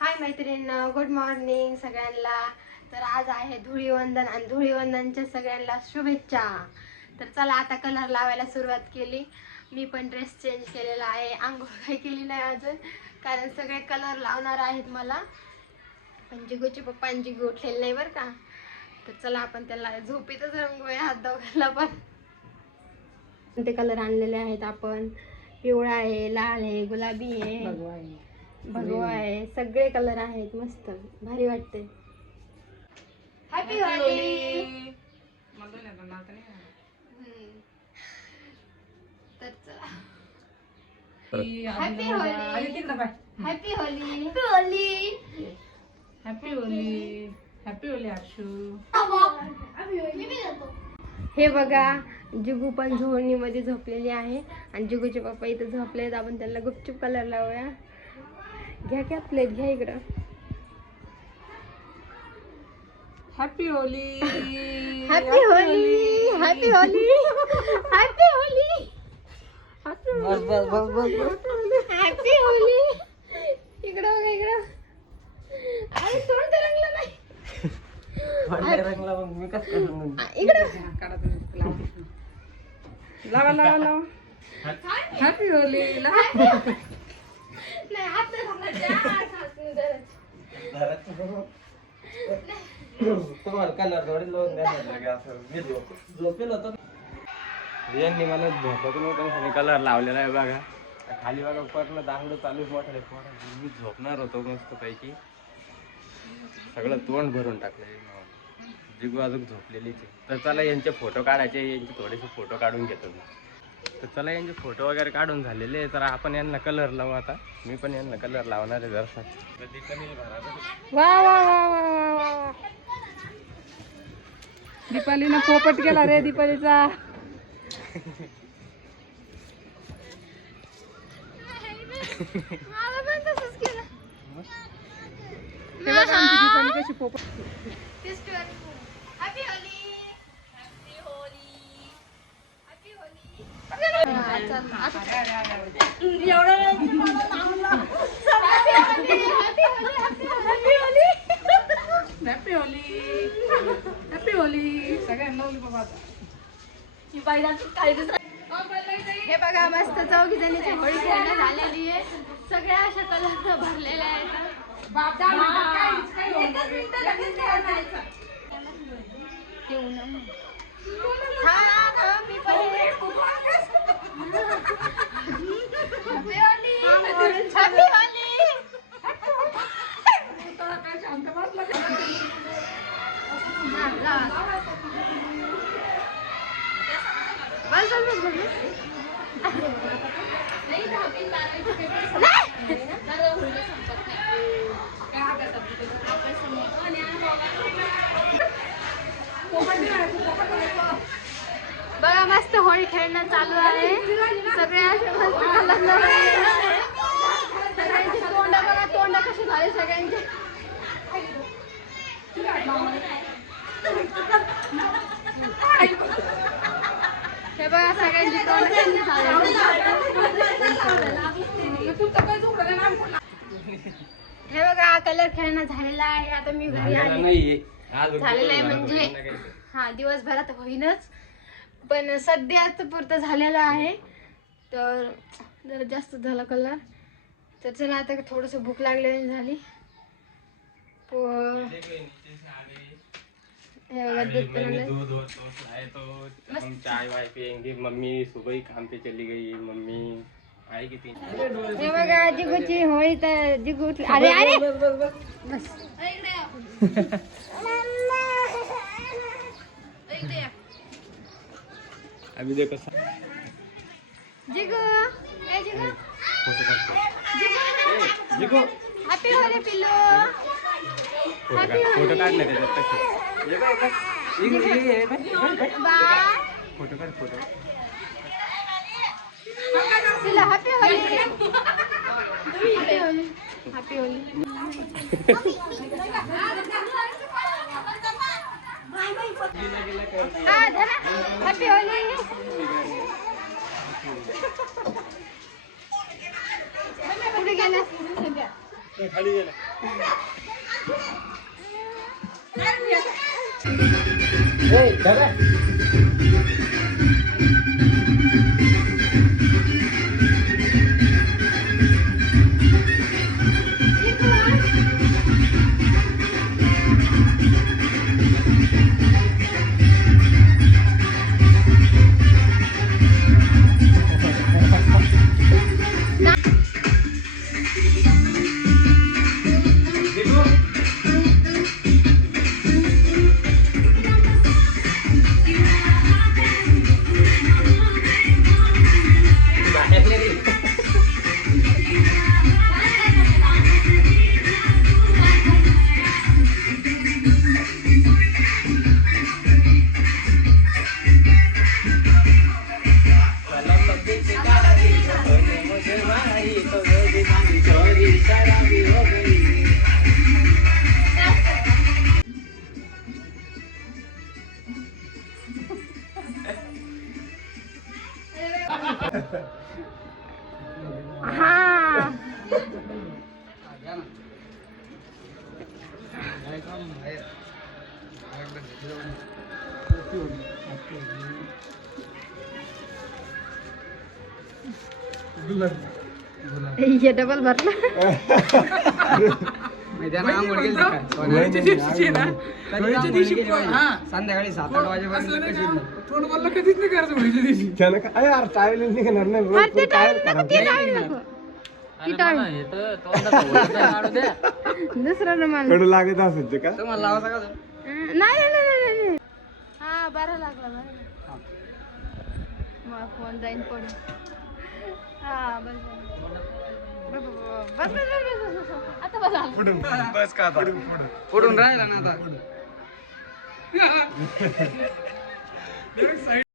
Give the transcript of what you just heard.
हाय मैत्रिणींनो, good morning सगळ्यांना. तर आज आहे धुळीवंदन आणि धुळीवंदनच्या सगळ्यांना शुभेच्छा. तर चला आता कलर लावायला सुरुवात केली. मी पण ड्रेस चेंज केलेला आहे, आंघोळ काही केली नाही अजून, कारण सगळे कलर लावणार आहेत मला. पण जिगूचे पप्पांची जिगू उठलेले नाही बरं का. तर चला आपण त्याला झोपेतच रंगूया हात दोघांना पण. ते कलर आणलेले आहेत आपण. पिवळा आहे, लाल आहे, गुलाबी आहे, भगवा आहे, सगळे कलर आहेत. मस्त भारी वाटते. Happy Holy. तर चला happy Holi, happy Holi, happy Holi, happy Holy Ashu. हे बघा, जिगू पण झोळणीमध्ये झोपलेली आहे आणि जिगूचे पप्पा इथं झोपलेत. आपण त्याला गुपचूप कलर लावूया. घ्या क्या प्लेट, घ्या इकडं. Happy Holi, happy Holi, happy Holi, happy Holi, बस बस बस बस. हॅपी होली. इकडं बघा, इकडं. अरे तोंड तर रंगलं नाही. मी कसं करून इकडं लावा लावा लावा. Happy Holy. नाही, हात नाही तुम्हाला कलर थोडी लावून मी झोपेल होतो. यांनी मला झोपातून उठवण्यासाठी कलर लावलेला आहे बघा. खाली बघा पडलं दांगडं चालू मोठं. मी झोपणार होतो मस्त पैकी, सगळं तोंड भरून टाकलंय. जिगू अजून झोपलेलीच आहे. तर चला यांचे फोटो काढायचे, यांचे थोडेसे फोटो काढून घेतो मी. तर चला यांचे फोटो वगैरे काढून झालेले. तर आपण यांना कलर लावू आता. मी पण यांना कलर लावणार आहे जरसा. वा वा वा वा वा वा. दीपालीनं पोपट केला रे दीपालीचा. मला पण तसंच केलं. हे बघा आमची दीपाली कशी पोपट. Happy Holi, happy Holi, happy Holi. Happy Holi, happy Holy सगळ्यांना लावली बाबा आता. हे बघा, मस्त चौघी जणीची होळी खेळणं झालेली आहे. सगळ्या अशा कलर भरलेल्या आहेत. मी पण हॅपी होली. बस बस बस बघा, मस्त होळी खेळणं चालू आहे. सगळे असे मस्त कलर. सगळ्यांची तोंड बघा, तोंड कशी झाली सगळ्यांची. हे बघा, सगळ्यांची तोंड कशी झाली. हे बघा, कलर खेळणं झालेला आहे. आता मी घरी आले. झालेलं आहे म्हणजे हा दिवसभरात होईनच, पण सध्याच पुरतं झालेलं आहे. तर जरा जास्त झाला कलर. तर चला आता थोडंसं भूक लागलेली झाली. चाय वाय पियेंगे. मम्मी सुबह काम पे चली गई. मम्मी आएगी 3. हे बघा, जिगूची होळी तर जिगू उठली. अरे अरे बस. अभी देखो जिगू, ए जिगू, जिगू हॅपी होली पिल्लू. फोटो काढ ना बाय. फोटो काढ फोटो. तिला happy Holi, happy Holi, happy Holy. हा धरा, हॅपी होली. कुठे गेला? खाली गेला. हा हे डबल भरला होळीच्या दिवशीची ना, होळीच्या दिवशी हा. संध्याकाळी 7-8 वाजेपर्यंत असलं नाही कशी का? थोडं मला कधीच नाही करायचं होळीच्या दिवशी. निघणार नाही अरे ते टाळी नको, ते टाळी नको. ती टाळी. दुसरा रुमाल. कडू लागत असेल का तुम्हाला लावायचा का तो? नाही नाही नाही नाही नाही. हा बरं लागला बरं लागला. मग फोन जाईन पडून. हा बस बस बस बस बस बस आता बस आला. बस का आता पुढून राहिला ना आता Direct side